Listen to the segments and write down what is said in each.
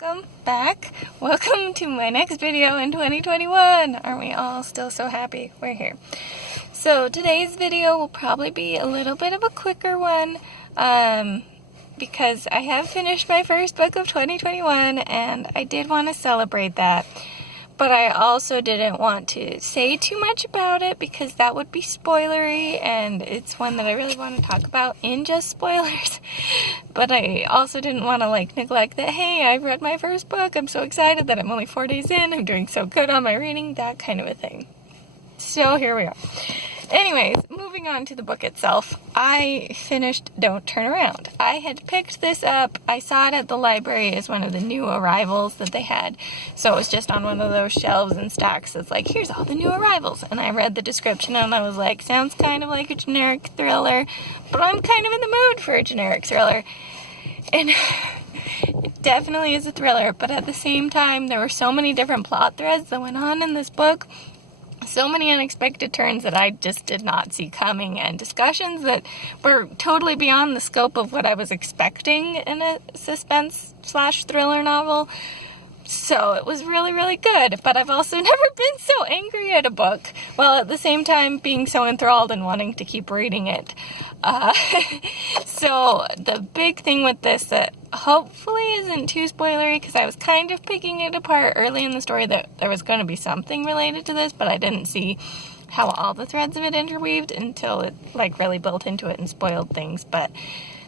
Welcome back. Welcome to my next video in 2021. Aren't we all still so happy we're here? So today's video will probably be a little bit of a quicker one because I have finished my first book of 2021 and I did want to celebrate that. But I also didn't want to say too much about it because that would be spoilery, and it's one that I really want to talk about in just spoilers. But I also didn't want to neglect that, hey, I've read my first book, I'm so excited that I'm only 4 days in, I'm doing so good on my reading, that kind of a thing. So here we are. Anyways, moving on to the book itself, I finished Don't Turn Around. I had picked this up, I saw it at the library as one of the new arrivals that they had, so it was just on one of those shelves and stacks that's like, here's all the new arrivals, and I read the description and I was like, sounds kind of like a generic thriller, but I'm kind of in the mood for a generic thriller, and it definitely is a thriller, but at the same time, there were so many different plot threads that went on in this book, so many unexpected turns that I just did not see coming, and discussions that were totally beyond the scope of what I was expecting in a suspense/thriller novel. So it was really, really good, but I've also never been so angry at a book, while at the same time being so enthralled and wanting to keep reading it. So the big thing with this that hopefully isn't too spoilery, because I was kind of picking it apart early in the story that there was going to be something related to this, but I didn't see how all the threads of it interweaved until it really built into it and spoiled things. But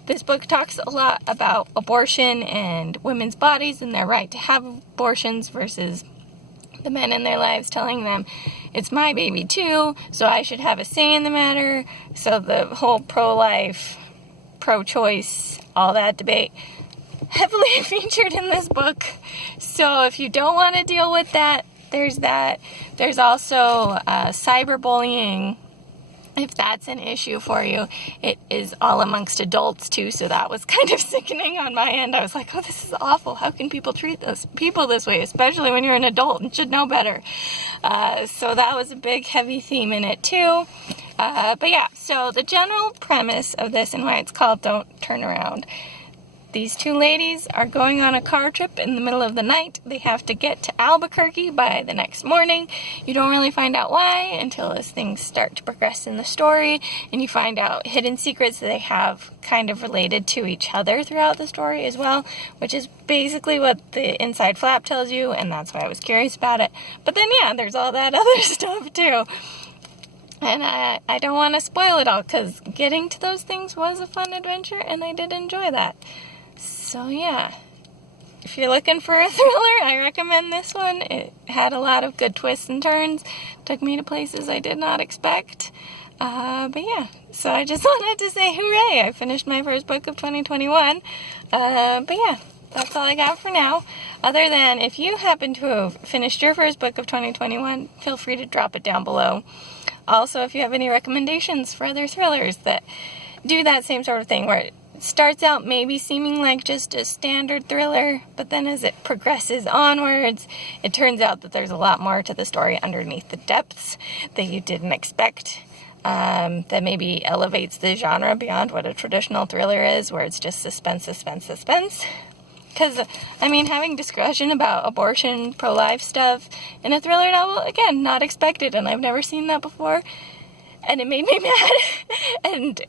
this book talks a lot about abortion and women's bodies and their right to have abortions versus the men in their lives telling them, it's my baby too, so I should have a say in the matter. So the whole pro-life, pro-choice, all that debate heavily featured in this book. So if you don't want to deal with that, there's that. There's also cyberbullying. If that's an issue for you, it is all amongst adults too, so that was kind of sickening on my end. I was like, oh, this is awful. How can people treat people this way, especially when you're an adult and should know better? So that was a big, heavy theme in it too. But yeah, so the general premise of this and why it's called Don't Turn Around. These two ladies are going on a car trip in the middle of the night. They have to get to Albuquerque by the next morning. You don't really find out why until as things start to progress in the story, and you find out hidden secrets that they have kind of related to each other throughout the story as well, which is basically what the inside flap tells you, and that's why I was curious about it. But then, yeah, there's all that other stuff too. And I don't want to spoil it all, because getting to those things was a fun adventure, and I did enjoy that. So yeah, if you're looking for a thriller, I recommend this one. It had a lot of good twists and turns, took me to places I did not expect. But yeah, so I just wanted to say hooray, I finished my first book of 2021. But yeah, that's all I got for now. Other than, if you happen to have finished your first book of 2021, feel free to drop it down below. Also, if you have any recommendations for other thrillers that do that same sort of thing, where it starts out maybe seeming like just a standard thriller, but then as it progresses onwards, it turns out that there's a lot more to the story underneath the depths that you didn't expect, that maybe elevates the genre beyond what a traditional thriller is, where it's just suspense, suspense, suspense. Because, I mean, having discussion about abortion, pro-life stuff in a thriller novel, again, not expected, and I've never seen that before. And it made me mad, and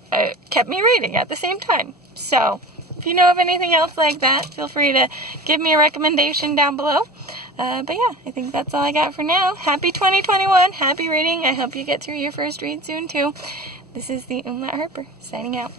kept me reading at the same time. So, if you know of anything else like that, feel free to give me a recommendation down below. But yeah, I think that's all I got for now. Happy 2021, happy reading. I hope you get through your first read soon too. This is the Umlaut Harper, signing out.